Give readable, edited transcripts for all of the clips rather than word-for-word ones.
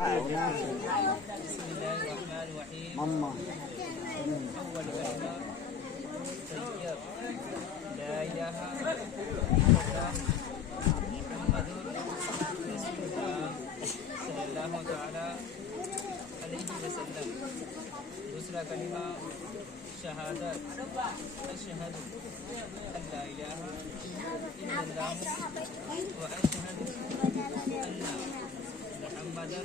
بسم الله الرحمن الرحيم. أول كلمة طيب لا إله إلا الله محمد رسول الله صلی اللہ تعالی علیہ وسلم. دوسرا کلمہ شہادت اشہد ان لا الہ الا اللہ واشہد ان محمدا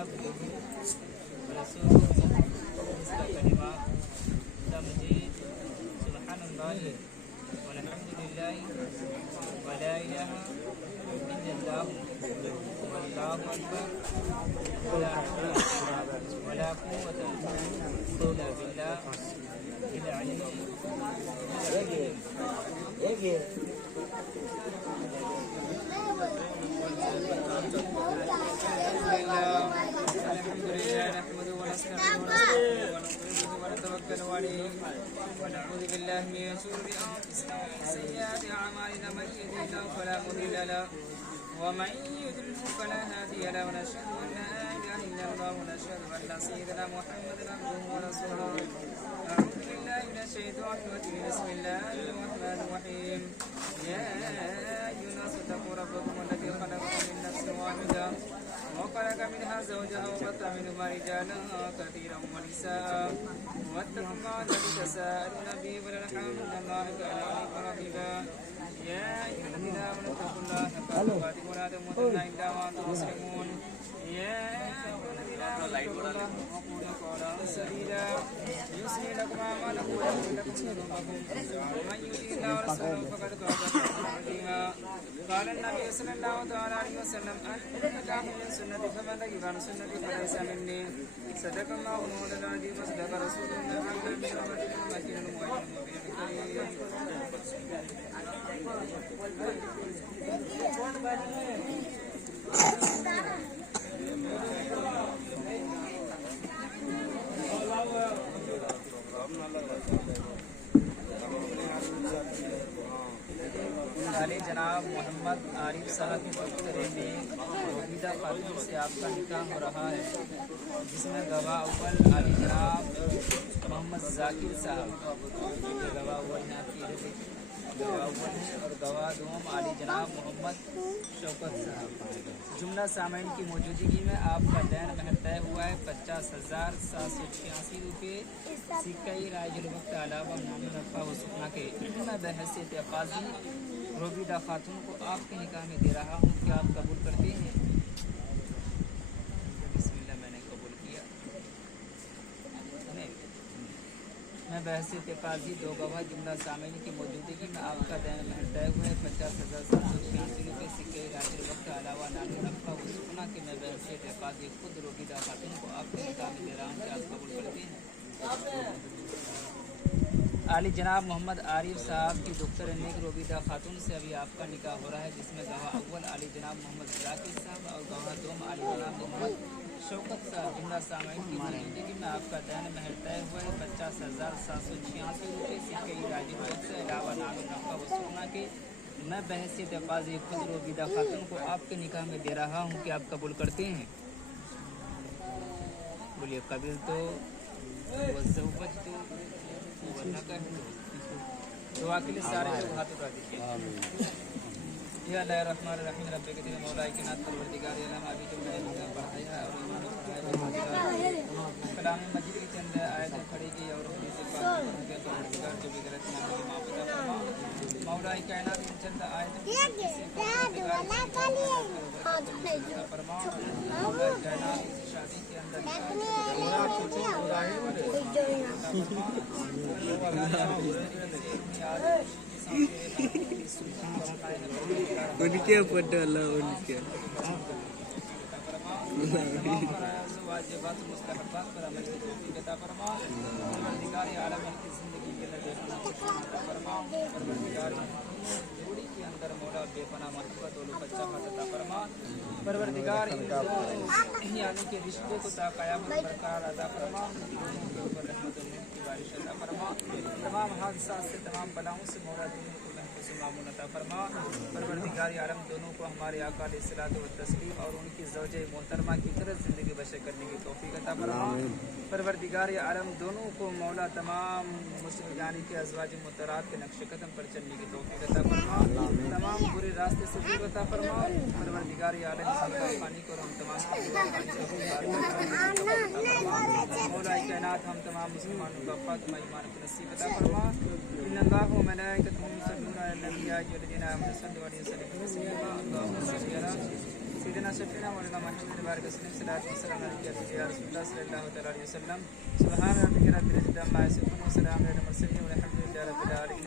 عبدہ ورسولہ. تیسرا کلمہ تمجید سبحان اللہ والحمد للہ ولا الہ الا اللہ واللہ اکبر ولا حول ولا قوة الا بالله العلي العظيم. الحمد لله نحمده ونستعينه ونتوكل عليه ونعوذ بالله من شرور انفسنا ومن سيئات اعمالنا. من يهده الله فلا مضل له ومن يضلل فلا هادي له. ونشهد ان لا اله الا الله ونشهد ان سيدنا محمدا عبده ورسوله. اعوذ بالله من الشيطان الرجيم. بسم الله الرحمن الرحيم. يا ايها الناس اتقوا ربكم الذي خلقكم من نفس واحده وخلق منها زوجها وبث منهما رجالا كثيرا ونساء واتقوا الله الذي تساءلون به والارحام ان الله كان عليكم رقيبا. يا ايها الذين امنوا اتقوا الله حق تقاته ولا تموتن الا وانتم مسلمون. يا ايها الذين امنوا اتقوا الله وقولوا قولا سديدا يصلح لكم اعمالكم ويغفر لكم ذنوبكم ومن يطع الله ورسوله فقد فاز فوزا عظيما. قال النبي صلى الله عليه وسلم النكاح من سنتي فمن رغب عن سنتي فليس مني. صدق الله مولانا العظيم وصدق رسوله النبي الامين المكين المؤمن المبين الكريم. جناب محمد عارف صاحب کی دفترے میں روبیدہ خاتون سے آپ کا نکاح ہو رہا ہے، جس میں گواہ اول علی جناب محمد ذاکر صاحب، گواہ اول ہیں آپ کی گواہ اول ہیں، اور گواہ دوم علی جناب محمد شوکت صاحب. جملہ سامعین کی موجودگی میں آپ کا دین مہر طے ہوا ہے 50,786 روپے سکہ رائج الوقت علاوہ نام رفع و سکنا کے. میں بحیثیت قاضی روبیدہ خاتون کو آپ کے نکاح میں دے رہا ہوں. کیا آپ قبول کرتے ہیں؟ بسم اللہ. میں نے قبول کیا. میں بحیثیت قاضی دو گواہ جملہ سامعین کی موجودگی میں آپ کا دین مہر طے ہوا ہے 50,786 روپے سکہ رائج الوقت علاوہ نام رفع و سکنا کے. میں بحیثیت قاضی خود روبیدہ خاتون کو آپ کے نکاح میں دے رہا ہوں. کیا آپ قبول کرتے ہیں؟ علی جناب محمد عارف صاحب کی دختر نیک روبیدہ خاتون سے ابھی آپ کا نکاح ہو رہا ہے، جس میں گواہ اول علی جناب محمد ذاکر صاحب اور گواہ دوم علی جناب محمد شوکت صاحب. جملہ سامعین کی موجودگی میں آپ کا دین مہر طے ہوا ہے 50,786 روپے سکہ راج الوقت سے علاوہ نام رفع و سکنا کے. میں بحیثیت قاضی خود روبیدہ خاتون کو آپ کے نکاح میں دے رہا ہوں. کہ آپ قبول کرتے ہیں؟ بولیے. قبل تو وزوج تو دعا کے لیے سارے لوگ ہاتھ اٹھا دیجیے. یا اللہ الرحمن الرحیم. رب کثیر مولا کائنات پروردگار عالم ابھی جو میں نے پڑھایا اور ایمان و پڑھایا کلام مجید کی چند آیتیں پڑھی گئی اور اپنے سے پاک کے پروردگار جو بھی غلط نہ ہوگی معاف فرما. مولا کائنات کی چند آیتیں فرما. مولا کائنات کی شادی کے اندر ان کے پٹا اللہ ان کے واجبات مستحبات پر عمل کی توفیق عطا فرما. پروردگار عالم کی زندگی کے اندر بے پناہ عطا فرما. پروردگار جوڑی کے اندر مولا بے پناہ محبت و بچہ عطا فرما. پروردگار یعنی کہ رشتے کو تا قیامت برقرار عطا فرما. کے اوپر رحمت کی بارش عطا فرما. تمام حادثات سے تمام بلاؤں سے مولا دین کو محفوظ حسن معمول عطا فرما. پروردگار عالم دونوں کو ہمارے آقا علیہ الصلوۃ والتسلیم اور ان کی زوجہ محترمہ کی طرح زندگی بسر کرنے کی توفیق عطا فرما. پروردگار عالم دونوں کو مولا تمام مسلم جانی کے ازواج مطہرات کے نقش قدم پر چلنے کی توفیق عطا فرما. تمام برے راستے سے دور عطا فرما. پروردگار عالم اس پانی کو ہم تمام مولا کائنات ہم تمام مسلمانوں کا فاطمہ ایمان کی نصیب عطا فرما. ان اللہ و ملائکتہ یصلون علی النبی یا ایھا الذین آمنوا صلوا علیہ وسلموا تسلیما. اللهم صل علی سیدنا شفیعنا مولانا محمد بارک وسلم صلاۃ و سلام علیک یا رسول اللہ صلی اللہ تعالی علیہ وسلم. سبحان ربک رب العزۃ عما یصفون وسلام علی المرسلین والحمد للہ رب العالمین.